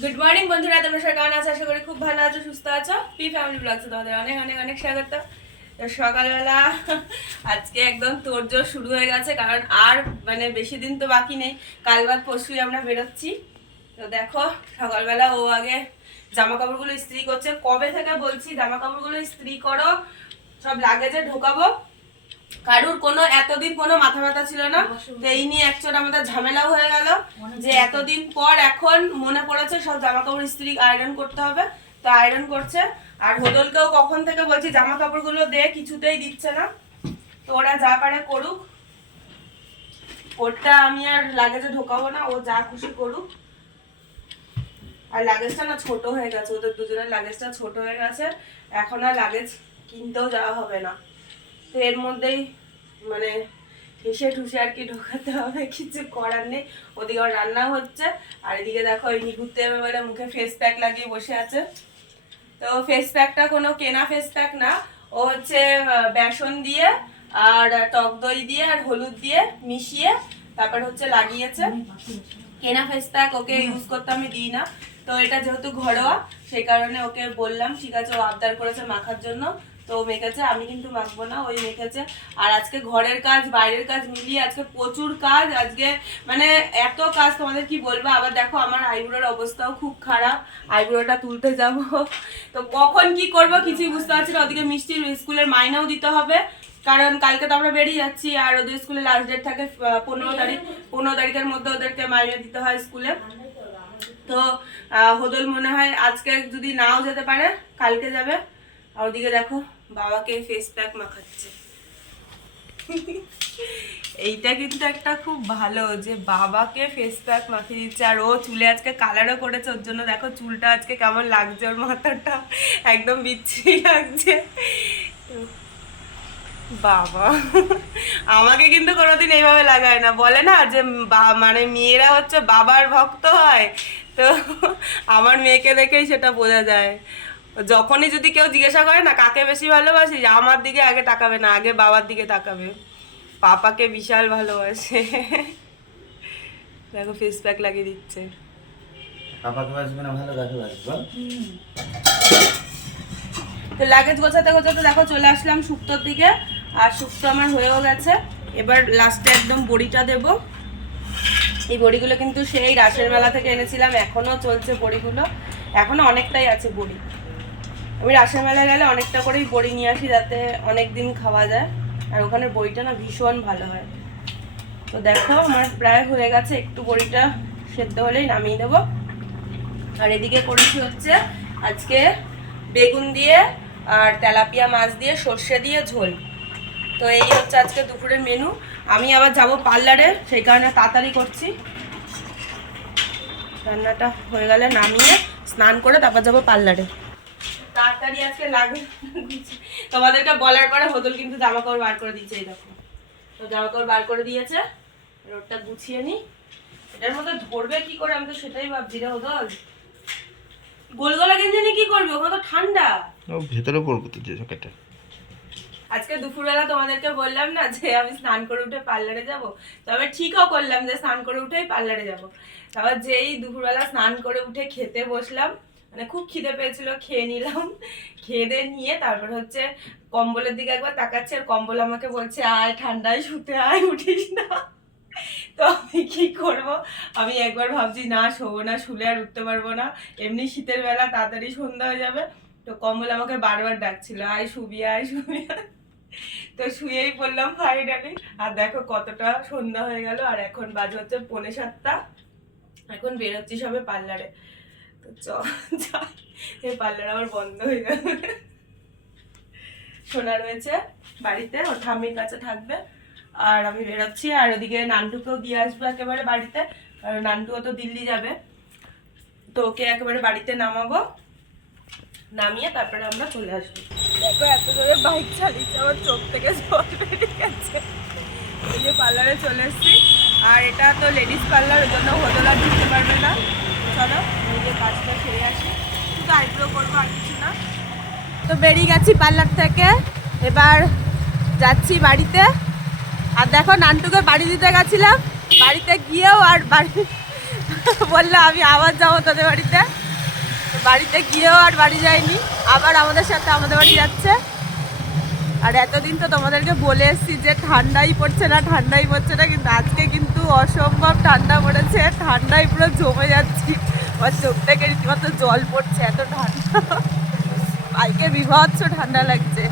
Good morning বন্ধুরা, তোমরা সবাই কেমন আছো? আশা করি খুব ভালো আছো, সুস্থ আছো। পি ফ্যামিলি ব্লগসে তোমাদের অনেক অনেক অনেক স্বাগত। সকালবেলা আজকে একদম তোড়জোড় শুরু হয়ে গেছে, কারণ আর মানে বেশি দিন তো বাকি নেই। কাল বাদ পরশুই আমরা বেরোচ্ছি। তো দেখো, সকালবেলা ও আগে জামা কাপড়গুলো ইস্ত্রি করছে। কবে থেকে বলছি জামা কাপড়গুলো ইস্ত্রি করো, সব লাগেজে ঢোকাবো। কারুর কোনো, এতদিন কোনো মাথা ব্যথা ছিল না। তো এই নিয়ে একচোট আমাদের ঝামেলাও হয়ে গেল যে এতদিন পর এখন মনে পড়েছে সব জামা কাপড় ইস্ত্রি আয়রন করতে হবে। তো আয়রন করছে। আর হোদলকেও কখন থেকে বলছি জামা কাপড়গুলো দে, কিছুতেই দিচ্ছে না। তো ওরা যা পারে করুক। ওরটা আমি আর লাগেজে ঢোকাবো না, ও যা খুশি করুক। আর লাগেজটা না ছোট হয়ে গেছে, ওদের দুজনের লাগেজটা ছোট হয়ে গেছে। এখন আর লাগেজ কিনতেও যাওয়া হবে না। তো এর মধ্যেই মানে হেসে ঠুসে আর কি ঢোকাতে হবে, কিছু করার নেই। ওদিকে আবার রান্না হচ্ছে, আর এদিকে দেখো এই ঘুরতে যাবে বলে মুখে ফেস প্যাক লাগিয়ে বসে আছে। তো ফেস প্যাকটা কোনো কেনা ফেস প্যাক না, ও হচ্ছে বেসন দিয়ে আর টক দই দিয়ে আর হলুদ দিয়ে মিশিয়ে তারপর হচ্ছে লাগিয়েছে। কেনা ফেস প্যাক ওকে ইউজ করতে আমি দিই না। তো এটা যেহেতু ঘরোয়া, সেই কারণে ওকে বললাম, ঠিক আছে, ও আবদার করেছে মাখার জন্য। তো মেখেছে আমি কিন্তু মাখবো না। ওই মেখেছে আর আজকে ঘরের কাজ, বাইরের কাজ মিলিয়ে আজকে প্রচুর কাজ, আজকে মানে এত কাজ, তোমাদের কি বলব? আবার দেখো আমার আইব্রোর অবস্থাও খুব খারাপ। আইব্রোটা তুলতে যাব। তো কখন কি করব কিছুই বুঝতে পারছি না। ওদিকে মিষ্টির স্কুলের মাইনাও দিতে হবে। কারণ কালকে তো আমরা বেরিয়ে যাচ্ছি, আর ওদের স্কুলে লাস্ট ডেট থাকে পনেরো তারিখ। পনেরো তারিখের মধ্যে ওদেরকে মাইনে দিতে হয় স্কুলে। তো হোদল মনে হয় আজকে যদি নাও যেতে পারে, কালকে যাবে। আর ওদিকে দেখো বাবাকে ফেস প্যাক মাখাচ্ছে। এইটা কিন্তু একটা খুব ভালো যে বাবাকে ফেস প্যাক মাখিয়ে দিচ্ছে। আর ও চুলে আজকে কালারও করেছে, ওর জন্য দেখো চুলটা আজকে কেমন লাগছে, ওর মাথাটা একদম বিচ্ছিরি লাগছে। বাবা, আমাকে কিন্তু কোনোদিন এইভাবে লাগায় না। বলে না যে বা- মানে মেয়েরা হচ্ছে বাবার ভক্ত হয়। তো আমার মেয়েকে দেখেই সেটা বোঝা যায়। যখনই যদি কেউ জিজ্ঞাসা করে না কাকে বেশি ভালোবাসি? আমার দিকে আগে তাকাবে না আগে বাবার দিকে তাকাবে। পাপাকে বিশাল ভালোবাসে। দেখো ফেস প্যাক লাগিয়ে দিচ্ছে। পাপাকে বাসবে না ভালো কাকে বাসবে তো লাগেজ গোছাতে গোছাতে দেখো চলে আসলাম শুক্তোর দিকে। আর শুক্তো আমার হয়েও গেছে। এবার লাস্টে একদম বড়িটা দেব। এই বড়িগুলো কিন্তু সেই রাসের মেলা থেকে এনেছিলাম। এখনও চলছে বড়িগুলো। এখনও অনেকটাই আছে বড়ি। আমি রাসের মেলায় গেলে অনেকটা করেই বড়ি নিয়ে আসি যাতে অনেক দিন খাওয়া যায়। আর ওখানে বড়িটা না ভীষণ ভালো হয়। তো দেখো, আমার প্রায় হয়ে গেছে, একটু বড়িটা সেদ্ধ হলেই নামিয়ে দেবো। আর এদিকে করেছি হচ্ছে আজকে বেগুন দিয়ে আর তেলাপিয়া মাছ দিয়ে সর্ষে দিয়ে ঝোল। তো এই হচ্ছে আজকে দুপুরের মেনু আমি আবার যাব পার্লারে, সেই কারণে তাড়াতাড়ি করছি। রান্নাটা হয়ে গেলে নামিয়ে স্নান করে তারপর যাব পার্লারে। তাড়াতাড়ি আজকে লাগে তোমাদেরকে বলার পরে হদল কিন্তু জামা কাপড় বার করে দিয়েছে এই দেখো। তো জামা কাপড় বার করে দিয়েছে রোডটা গুছিয়ে নি। এটার মধ্যে ধরবে কি করে আমি তো সেটাই ভাবছি রে হদল গোলগলা গেঞ্জি নিয়ে কি করবি? ওখানে তো ঠান্ডা। ও ভেতরে পড়ব তো যে সকেটে আজকে দুপুরবেলা তোমাদেরকে বললাম না যে আমি স্নান করে উঠে পার্লারে যাব। তবে ঠিকও করলাম যে স্নান করে উঠেই পার্লারে যাব। তারপর যেই দুপুরবেলা স্নান করে উঠে খেতে বসলাম মানে খুব খিদে পেয়েছিল, খেয়ে নিলাম। খেয়ে দিয়ে নিয়ে তারপর হচ্ছে কম্বলের দিকে একবার তাকাচ্ছে, আর কম্বল আমাকে বলছে, আয়, ঠান্ডায় শুতে আয়, উঠিস না। তো আমি কি করব? আমি একবার ভাবছি, না, শোবো না, শুলে আর উঠতে পারব না। এমনি শীতের বেলা তাড়াতাড়ি সন্ধ্যা হয়ে যাবে। তো কম্বল আমাকে বারবার ডাকছিল, আয়, শুবি আয়, শুবি। তো শুয়েই পড়লাম ফাইনালি। আর দেখো কতটা সন্ধ্যা হয়ে গেল, আর এখন বাজে হচ্ছে পৌনে সাতটা। এখন বেরোচ্ছি সবে পার্লারে। তো পার্লার আমার বন্ধ হয়ে যাবে। সোনা রয়েছে বাড়িতে, ওর ঠাম্মির কাছে থাকবে। আর আমি বেরোচ্ছি, আর ওদিকে নান্টুকেও দিয়ে আসব একেবারে বাড়িতে আর নান্টুও তো দিল্লি যাবে। তো ওকে একেবারে বাড়িতে নামাবো, নামিয়ে তারপরে আমরা চলে আসব। দেখো, এত জোরে বাইক চালিয়েছে, আমার চোখ থেকে জল বেরিয়ে পার্লারে চলে এসেছি। আর এটা তো লেডিস পার্লার ওই জন্য হদলা ঢুকতে পারবে না। চলো। তো বেরিয়ে গেছি পার্লার থেকে। এবার যাচ্ছি বাড়িতে। আর দেখো, নানটুকে বাড়ি দিতে গেছিলাম। বাড়িতে গিয়েও আর বাড়ি বলল, আমি আবার যাব তোদের বাড়িতে। বাড়িতে গিয়েও আর বাড়ি যায়নি আবার আমাদের সাথে আমাদের বাড়ি যাচ্ছে। আর এতদিন তো তোমাদেরকে বলে এসেছি যে ঠান্ডাই পড়ছে না, ঠান্ডাই পড়ছে না, কিন্তু আজকে কিন্তু অসম্ভব ঠান্ডা পড়েছে। ঠান্ডায় পুরো জমে যাচ্ছি। আমার চোখ থেকে রীতিমতো জল পড়ছে এত ঠান্ডা। বাইকে বিভৎস ঠান্ডা লাগছে।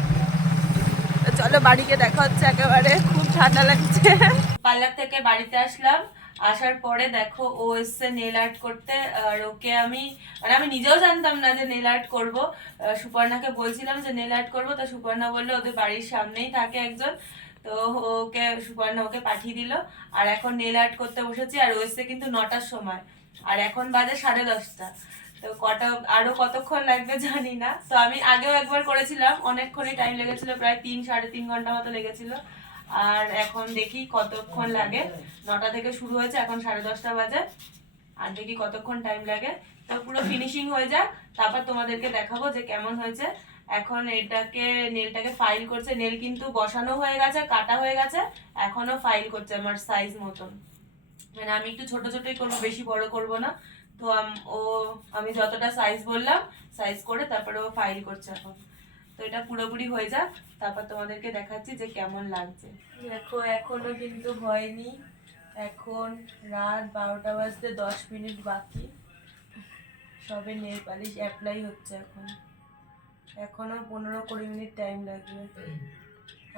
চলো বাড়িকে দেখা হচ্ছে একেবারে, খুব ঠান্ডা লাগছে। পার্লার থেকে বাড়িতে আসলাম। আসার পরে দেখো, ও এসছে নেল আর্ট করতে, আর ওকে আমি মানে আমি নিজেও জানতাম না যে নেল আর্ট করব। সুপর্ণাকে বলছিলাম যে নেল আর্ট করব, তো সুপর্ণা বলল ওদের বাড়ির সামনেই থাকে একজন। তো ওকে, সুপর্ণা ওকে পাঠিয়ে দিল। আর এখন নেল আর্ট করতে বসেছি, আর ও এসছে কিন্তু নটার সময়। আর এখন বাজে সাড়ে দশটা। তো কটা, আরও কতক্ষণ লাগবে জানি না। তো আমি আগেও একবার করেছিলাম, অনেকক্ষণই টাইম লেগেছিল, প্রায় তিন, সাড়ে তিন ঘণ্টা মতো লেগেছিল। আর এখন দেখি কতক্ষণ লাগে। নটা থেকে শুরু হয়েছে, এখন সাড়ে দশটা বাজে। আর দেখি কতক্ষণ টাইম লাগে। তো পুরো ফিনিশিং হয়ে যাক, তারপর তোমাদেরকে দেখাবো যে কেমন হয়েছে। এখন এটাকে নেলটাকে ফাইল করছে। নেল কিন্তু বসানো হয়ে গেছে, কাটা হয়ে গেছে, এখনও ফাইল করছে আমার সাইজ মতন। মানে আমি একটু ছোট ছোটই করব, বেশি বড় করব না। তো ও, আমি যতটা সাইজ বললাম সাইজ করে তারপরে ও ফাইল করছে এখন। তো এটা পুরোপুরি হয়ে যাক, তারপর তোমাদেরকে দেখাচ্ছি যে কেমন লাগছে। দেখো, এখনও কিন্তু হয়নি। এখন রাত বারোটা বাজতে দশ মিনিট বাকি। সবে নেল পালিশ অ্যাপ্লাই হচ্ছে এখন। এখনও পনেরো কুড়ি মিনিট টাইম লাগবে।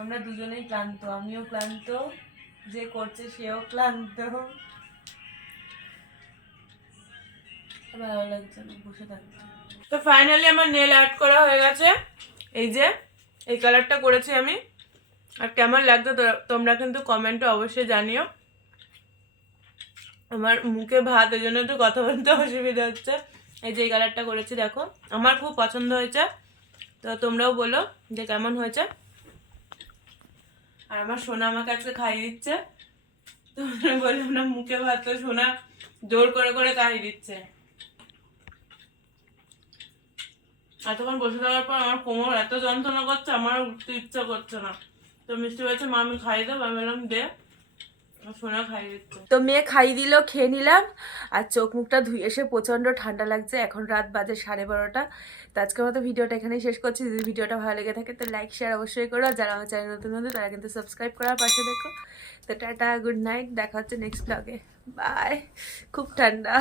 আমরা দুজনেই ক্লান্ত, আমিও ক্লান্ত। যে করছে সেও ক্লান্ত। ভালো লাগছে বসে থাকতে তো ফাইনালি আমার নেল আর্ট করা হয়ে গেছে। এই যে, এই কালারটা করেছি আমি। আর কেমন লাগতো তোমরা কিন্তু কমেন্টে অবশ্যই জানিও। আমার মুখে ভাত, এই জন্য একটু কথা বলতে অসুবিধা হচ্ছে। এই যে, এই কালারটা করেছি, দেখো। আমার খুব পছন্দ হয়েছে। তো তোমরাও বলো যে কেমন হয়েছে। আর আমার সোনা আমাকে আজকে খাইয়ে দিচ্ছে। তো বললাম না মুখে ভাত সোনা জোর করে করে খাইয়ে দিচ্ছে। এতক্ষণ বসে থাকার পর আমার কোমর এত যন্ত্রণা করছে আমার উঠতে ইচ্ছা করছে না। তো মিষ্টি বলছে, মা, আমি খাই দেবো? আমি বললাম, দে আর সোনা খাই দিচ্ছে তো মেয়ে খাইয়ে দিল, খেয়ে নিলাম। আর চোখ মুখটা ধুয়ে এসে প্রচণ্ড ঠান্ডা লাগছে। এখন রাত বাজে সাড়ে বারোটা। তো আজকের মতো ভিডিওটা এখানেই শেষ করছি। যদি ভিডিওটা ভালো লেগে থাকে, তো লাইক শেয়ার অবশ্যই করো। যারা আমার চ্যানেল নতুন নতুন তারা কিন্তু সাবস্ক্রাইব করার পাশে দেখো। তো টাটা গুড নাইট দেখা হচ্ছে নেক্সট ব্লগে বাই খুব ঠান্ডা।